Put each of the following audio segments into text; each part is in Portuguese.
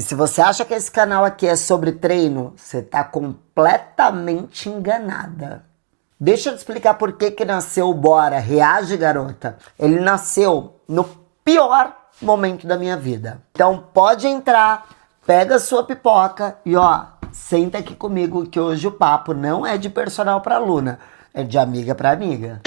E se você acha que esse canal aqui é sobre treino, você tá completamente enganada. Deixa eu te explicar por que nasceu o Bora Reage Garota. Ele nasceu no pior momento da minha vida. Então pode entrar, pega a sua pipoca e ó, senta aqui comigo que hoje o papo não é de personal para aluna, é de amiga para amiga.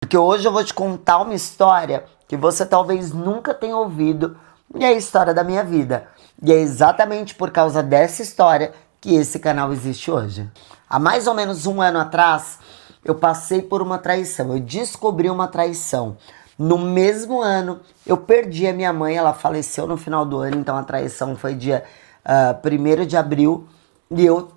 Porque hoje eu vou te contar uma história que você talvez nunca tenha ouvido, e é a história da minha vida. E é exatamente por causa dessa história que esse canal existe hoje. Há mais ou menos um ano atrás, eu passei por uma traição, eu descobri uma traição. No mesmo ano, eu perdi a minha mãe, ela faleceu no final do ano, então a traição foi dia 1º de abril, e eu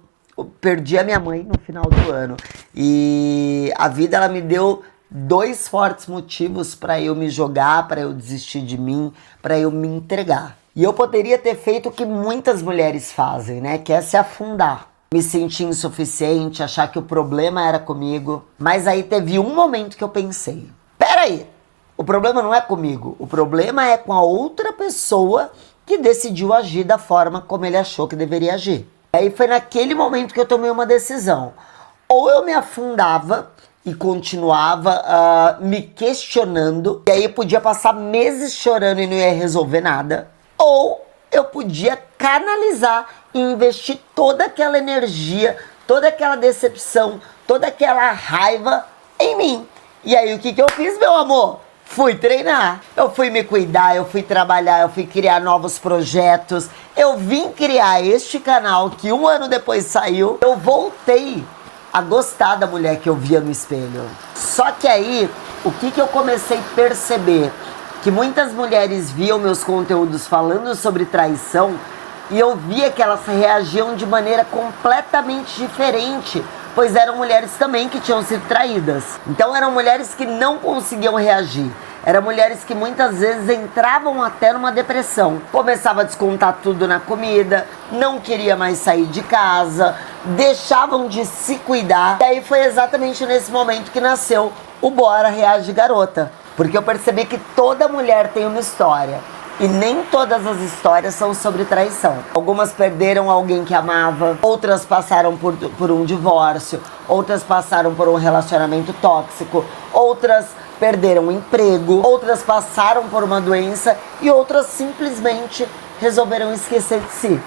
perdi a minha mãe no final do ano. E a vida, ela me deu 2 fortes motivos para eu me jogar, para eu desistir de mim, para eu me entregar. E eu poderia ter feito o que muitas mulheres fazem, né? Que é se afundar. Me sentir insuficiente, achar que o problema era comigo. Mas aí teve um momento que eu pensei, peraí, o problema não é comigo, o problema é com a outra pessoa que decidiu agir da forma como ele achou que deveria agir. Aí foi naquele momento que eu tomei uma decisão. Ou eu me afundava e continuava me questionando, e aí eu podia passar meses chorando e não ia resolver nada. Ou eu podia canalizar e investir toda aquela energia, toda aquela decepção, toda aquela raiva em mim. E aí o que eu fiz, meu amor? Fui treinar, eu fui me cuidar, eu fui trabalhar, eu fui criar novos projetos. Eu vim criar este canal que um ano depois saiu. Eu voltei a gostar da mulher que eu via no espelho. Só que aí, o que eu comecei a perceber? Que muitas mulheres viam meus conteúdos falando sobre traição e eu via que elas reagiam de maneira completamente diferente, pois eram mulheres também que tinham sido traídas. Então eram mulheres que não conseguiam reagir. Eram mulheres que muitas vezes entravam até numa depressão. Começava a descontar tudo na comida, não queria mais sair de casa, deixavam de se cuidar. E aí foi exatamente nesse momento que nasceu o Bora Reage Garota. Porque eu percebi que toda mulher tem uma história. E nem todas as histórias são sobre traição. Algumas perderam alguém que amava, outras passaram por um divórcio, outras passaram por um relacionamento tóxico, outras perderam o emprego, outras passaram por uma doença e outras simplesmente resolveram esquecer de si.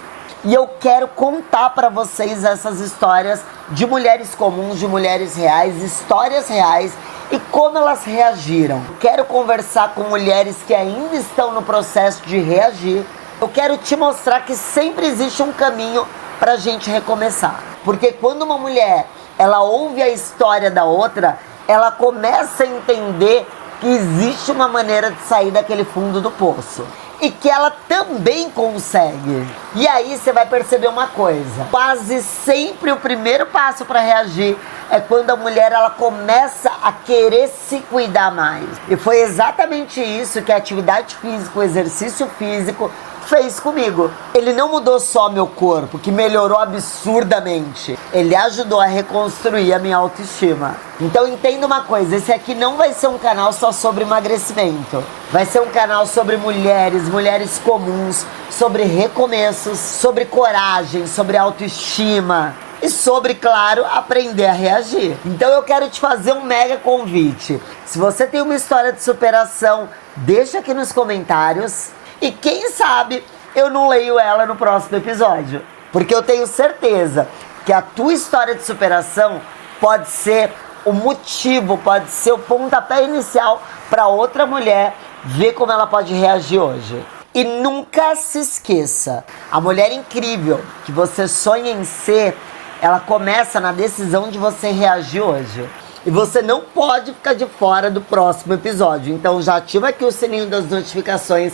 E eu quero contar para vocês essas histórias de mulheres comuns, de mulheres reais, histórias reais, e como elas reagiram. Quero conversar com mulheres que ainda estão no processo de reagir. Eu quero te mostrar que sempre existe um caminho pra gente recomeçar. Porque quando uma mulher, ela ouve a história da outra, ela começa a entender que existe uma maneira de sair daquele fundo do poço. E que ela também consegue. E aí você vai perceber uma coisa. Quase sempre o primeiro passo para reagir é quando a mulher, ela começa a querer se cuidar mais. E foi exatamente isso que a atividade física, o exercício físico fez comigo. Ele não mudou só meu corpo, que melhorou absurdamente. Ele ajudou a reconstruir a minha autoestima. Então entenda uma coisa, esse aqui não vai ser um canal só sobre emagrecimento. Vai ser um canal sobre mulheres, mulheres comuns, sobre recomeços, sobre coragem, sobre autoestima. E sobre, claro, aprender a reagir. Então eu quero te fazer um mega convite. Se você tem uma história de superação, deixa aqui nos comentários. E quem sabe eu não leio ela no próximo episódio. Porque eu tenho certeza que a tua história de superação pode ser o motivo, pode ser o pontapé inicial para outra mulher ver como ela pode reagir hoje. E nunca se esqueça, a mulher incrível que você sonha em ser, ela começa na decisão de você reagir hoje. E você não pode ficar de fora do próximo episódio. Então já ativa aqui o sininho das notificações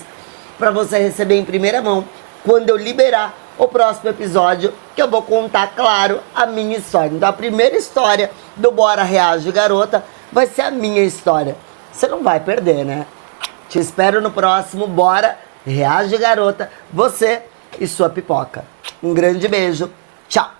para você receber em primeira mão quando eu liberar o próximo episódio, que eu vou contar, claro, a minha história. Então a primeira história do Bora Reage Garota vai ser a minha história. Você não vai perder, né? Te espero no próximo Bora Reage Garota, você e sua pipoca. Um grande beijo. Tchau.